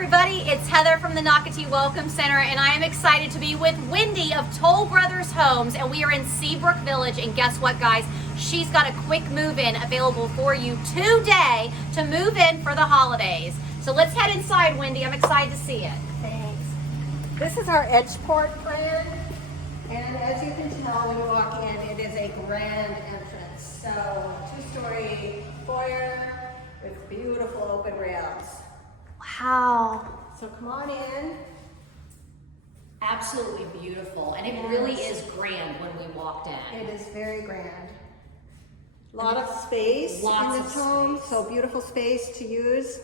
everybody, it's Heather from the Nocatee Welcome Center, and I am excited to be with Wendy of Toll Brothers Homes, and we are in Seabrook Village. And guess what, guys? She's got a quick move-in available for you today to move in for the holidays. So let's head inside, Wendy. I'm excited to see it. Thanks. This is our Edgeport plan, and as you can tell when you walk in, it is a grand entrance. So two-story foyer with beautiful open rails. Wow. So come on in. Absolutely beautiful, and it really is grand when we walked in. It is very grand. A lot of space in this home, so beautiful space to use.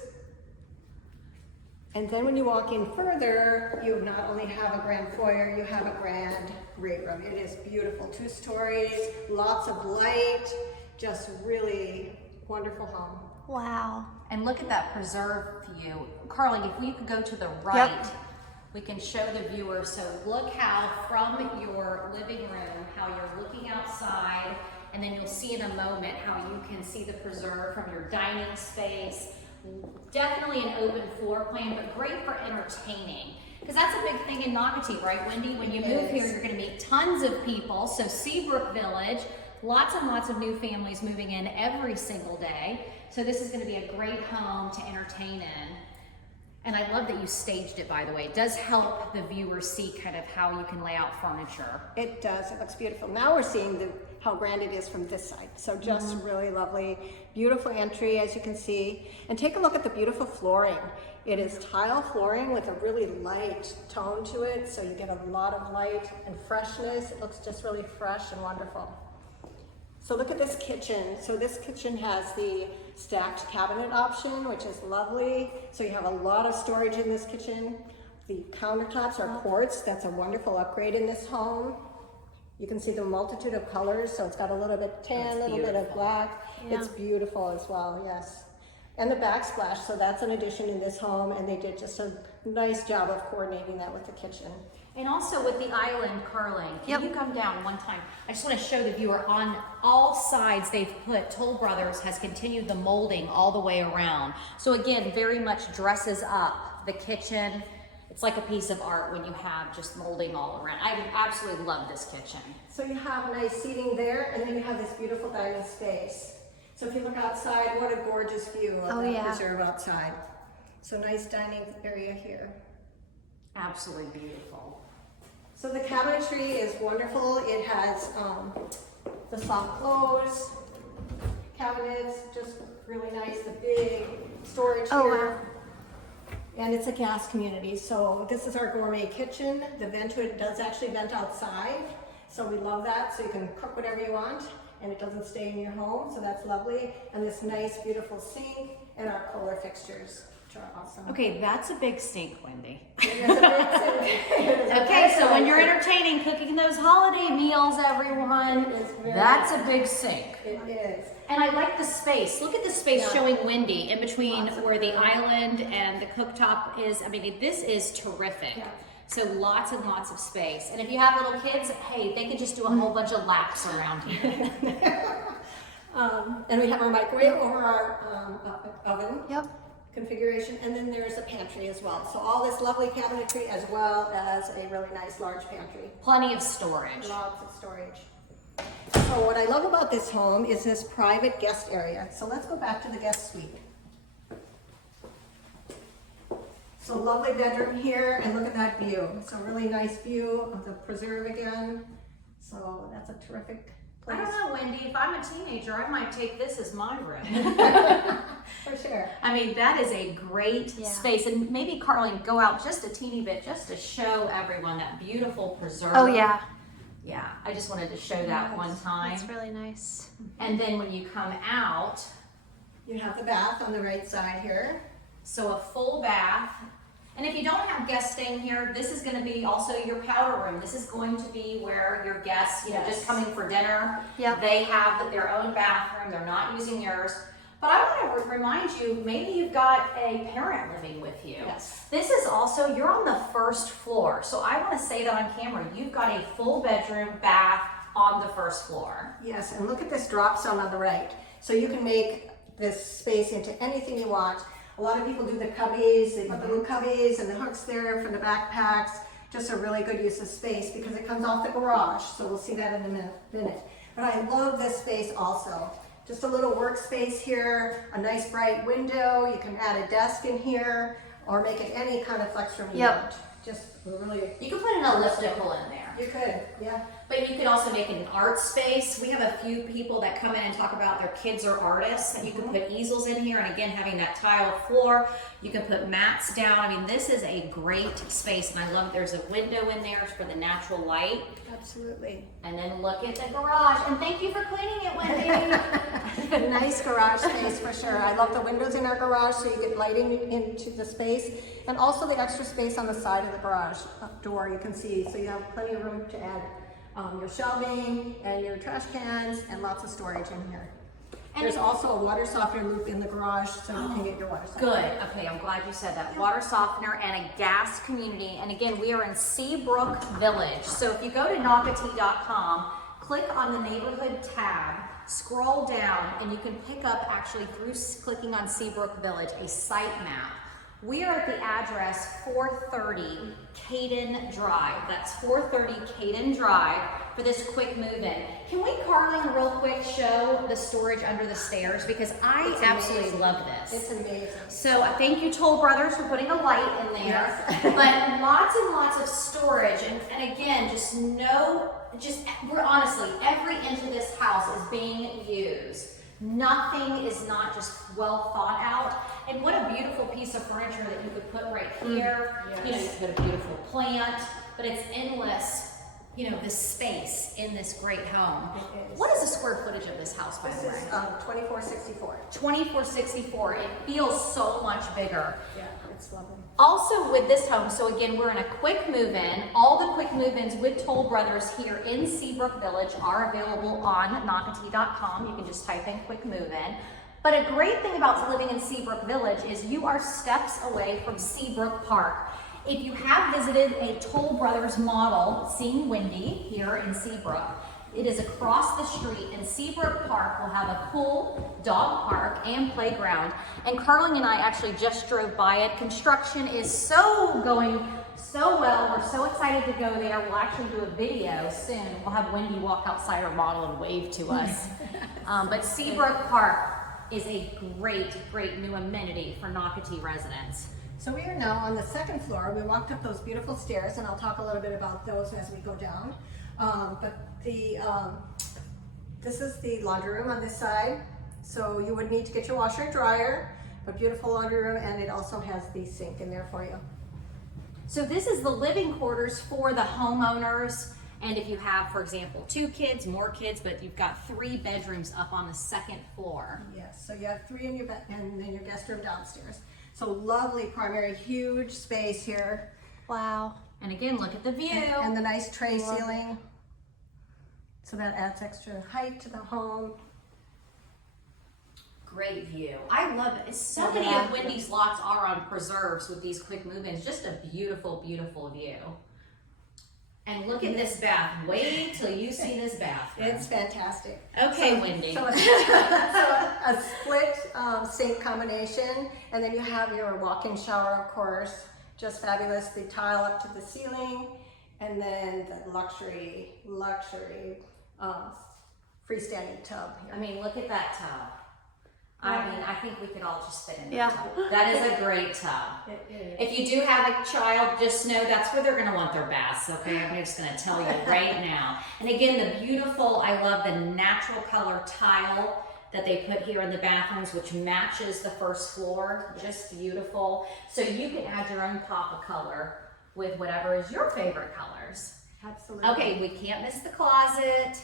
And then when you walk in further, you not only have a grand foyer, you have a grand great room. It is beautiful, 2 stories, lots of light, just really wonderful home. Wow. And look at that preserved view. Carly, if we could go to the right, we can show the viewer. So look how from your living room, how you're looking outside, and then you'll see in a moment how you can see the preserve from your dining space. Definitely an open floor plan, but great for entertaining. Because that's a big thing in Nocatee, right, Wendy? When you move here, you're going to meet tons of people. So Seabrook Village, lots and lots of new families moving in every single day. So this is going to be a great home to entertain in. And I love that you staged it, by the way. It does help the viewer see kind of how you can lay out furniture. It does, it looks beautiful. Now we're seeing how grand it is from this side. So just really lovely, beautiful entry as you can see. And take a look at the beautiful flooring. It is tile flooring with a really light tone to it. So you get a lot of light and freshness. It looks just really fresh and wonderful. So look at this kitchen. So this kitchen has the stacked cabinet option, which is lovely. So you have a lot of storage in this kitchen. The countertops are quartz. That's a wonderful upgrade in this home. You can see the multitude of colors. So it's got a little bit tan, a little bit of black. Yeah. It's beautiful as well, yes. And the backsplash, so that's an addition in this home, and they did just a nice job of coordinating that with the kitchen. And also with the island curling, can you come down one time? I just want to show the viewer on all sides they've put, Toll Brothers has continued the molding all the way around. So again, very much dresses up the kitchen. It's like a piece of art when you have just molding all around. I absolutely love this kitchen. So you have a nice seating there, and then you have this beautiful dining space. So if you look outside, what a gorgeous view of the preserve outside. So nice dining area here. Absolutely beautiful. So the cabinetry is wonderful. It has the soft close cabinets, just really nice, the big storage here. And it's a gas community. So this is our gourmet kitchen. The vent does actually vent outside. So we love that. So you can cook whatever you want and it doesn't stay in your home. So that's lovely. And this nice, beautiful sink and our Kohler fixtures. Awesome. Okay, that's a big sink, Wendy. It is a big sink. Okay, so when you're entertaining, cooking those holiday meals, everyone, that's a big sink. It is. And I like the space. Look at the space showing Wendy in between where the island and the cooktop is. I mean, this is terrific. Yeah. So lots and lots of space. And if you have little kids, hey, they can just do a whole bunch of laps around here. And we have our microwave over our oven. Configuration, and then there's a pantry as well. So all this lovely cabinetry as well as a really nice large pantry. Plenty of storage. Lots of storage. So what I love about this home is this private guest area. So let's go back to the guest suite. So lovely bedroom here, and look at that view. So really nice view of the preserve again. So that's a terrific place. I don't know, Wendy, if I'm a teenager, I might take this as my room. For sure. I mean, that is a great space. And maybe, Carly, go out just a teeny bit just to show everyone that beautiful preserve. Oh, yeah. Yeah, I just wanted to show that one time. It's really nice. And then when you come out, you have the bath on the right side here. So a full bath. And if you don't have guests staying here, this is going to be also your powder room. This is going to be where your guests, you know, just coming for dinner, they have their own bathroom. They're not using yours. But I want to remind you, maybe you've got a parent living with you. Yes. This is also, you're on the first floor. So I want to say that on camera, you've got a full bedroom, bath on the first floor. Yes, and look at this drop zone on the right. So you can make this space into anything you want. A lot of people do the cubbies, they put the little cubbies and the hooks there for the backpacks. Just a really good use of space because it comes off the garage, so we'll see that in a minute. But I love this space also. Just a little workspace here, a nice bright window. You can add a desk in here or make it any kind of flex room you want. Just really. You could put an elliptical in there. You could, yeah. But you could also make it an art space. We have a few people that come in and talk about their kids are artists, and you can put easels in here, and again, having that tile floor, you can put mats down. I mean, this is a great space, and I love there's a window in there for the natural light. Absolutely. And then look at the garage, and thank you for cleaning it, Wendy. Nice garage space for sure. I love the windows in our garage so you get lighting into the space, and also the extra space on the side of the garage door you can see, so you have plenty of room to add your shelving and your trash cans and lots of storage in here. And there's also a water softener loop in the garage so you can get your water softener. Good. Okay, I'm glad you said that. Water softener and a gas community. And again, we are in Seabrook Village. So if you go to Nocatee.com, click on the neighborhood tab, scroll down, and you can pick up actually through clicking on Seabrook Village a site map. We are at the address 430 Caden Drive. That's 430 Caden Drive for this quick move-in. Can we, Carly, real quick show the storage under the stairs? Because I absolutely love this. It's amazing. So thank you, Toll Brothers, for putting a light in there. Yes. But lots and lots of storage. And again, we're honestly, every inch of this house is being used. Nothing is not just well thought out. And what a beautiful piece of furniture that you could put right here. Yes. You know, you could put a beautiful plant, but it's endless, you know, this space in this great home. What is the square footage of this house, by the way? This is 2464. 2464. It feels so much bigger. Yeah, it's lovely. Also with this home, so again, we're in a quick move-in. All the quick move-ins with Toll Brothers here in Seabrook Village are available on Nocatee.com. You can just type in quick move-in. But a great thing about living in Seabrook Village is you are steps away from Seabrook Park. If you have visited a Toll Brothers model, seen Wendy here in Seabrook, it is across the street, and Seabrook Park will have a pool, dog park, and playground. And Carly and I actually just drove by it. Construction is going so well. We're so excited to go there. We'll actually do a video soon. We'll have Wendy walk outside her model and wave to us. But Seabrook Park is a great new amenity for Nocatee residents. So we are now on the second floor. We walked up those beautiful stairs, and I'll talk a little bit about those as we go down. This is the laundry room on this side. So you would need to get your washer and dryer, but beautiful laundry room, and it also has the sink in there for you. So this is the living quarters for the homeowners. And if you have, for example, 2 kids, more kids, but you've got 3 bedrooms up on the second floor. Yes, so you have 3 in your bed and then your guest room downstairs. So lovely primary, huge space here. Wow. And again, look at the view. And the nice tray ceiling. So that adds extra height to the home. Great view. I love it. So many of Wendy's lots are on preserves with these quick move-ins. Just a beautiful, beautiful view. And look at this bath. Wait till you see this bathroom. It's fantastic. Okay, Wendy. So a split sink combination, and then you have your walk-in shower, of course. Just fabulous. The tile up to the ceiling, and then the luxury freestanding tub here. I mean, look at that tub. I mean, I think we could all just fit in that tub. That is a great tub. If you do have a child, just know that's where they're going to want their baths, okay? I'm just going to tell you right now. And again, the beautiful, I love the natural color tile that they put here in the bathrooms, which matches the first floor. Just beautiful. So you can add your own pop of color with whatever is your favorite colors. Absolutely. Okay, we can't miss the closet.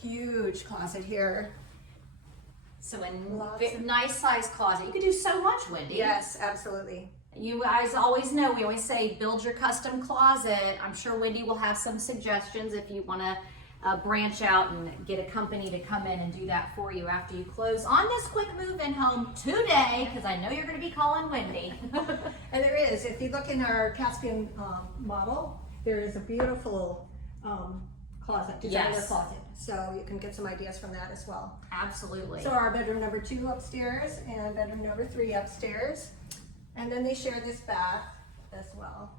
Huge closet here. So a nice size closet. You can do so much, Wendy. Yes, absolutely. You guys always know, we always say build your custom closet. I'm sure Wendy will have some suggestions if you want to branch out and get a company to come in and do that for you after you close on this quick move-in home today, because I know you're going to be calling Wendy. And there is, if you look in our Caspian model, there is a beautiful closet, designer Yes. closet. So you can get some ideas from that as well. Absolutely. So our bedroom number 2 upstairs and bedroom number 3 upstairs. And then they share this bath as well.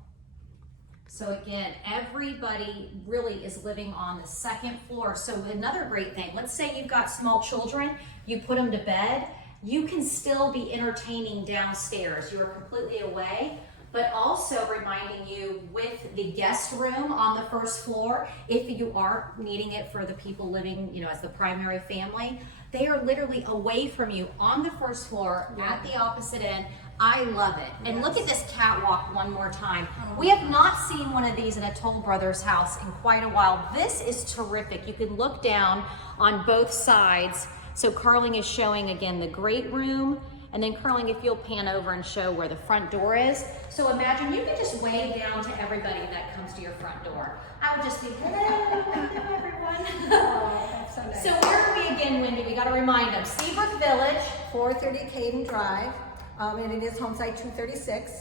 So again, everybody really is living on the second floor. So another great thing, let's say you've got small children, you put them to bed, you can still be entertaining downstairs. You're completely away, but also reminding you with the guest room on the first floor, if you aren't needing it for the people living, you know, as the primary family, they are literally away from you on the first floor at the opposite end. I love it. And look at this catwalk one more time. We have not seen one of these in a Toll Brothers house in quite a while. This is terrific. You can look down on both sides. So Carling is showing again the great room, and then Carling, if you'll pan over and show where the front door is. So imagine you can just wave down to everybody that comes to your front door. I would just be, hello everyone. Oh, that's so nice. So where are we again, Wendy? We got to remind them. Seabrook Village. 430 Caden Drive, and it is home site 236.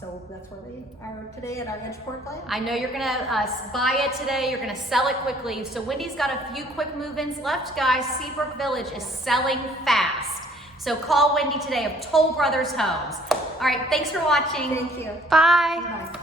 So that's where we are today at our Edgeport plant. I know you're gonna buy it today, you're gonna sell it quickly. So Wendy's got a few quick move-ins left, guys. Seabrook Village is selling fast. So call Wendy today of Toll Brothers Homes. All right, thanks for watching. Thank you. Bye. Bye.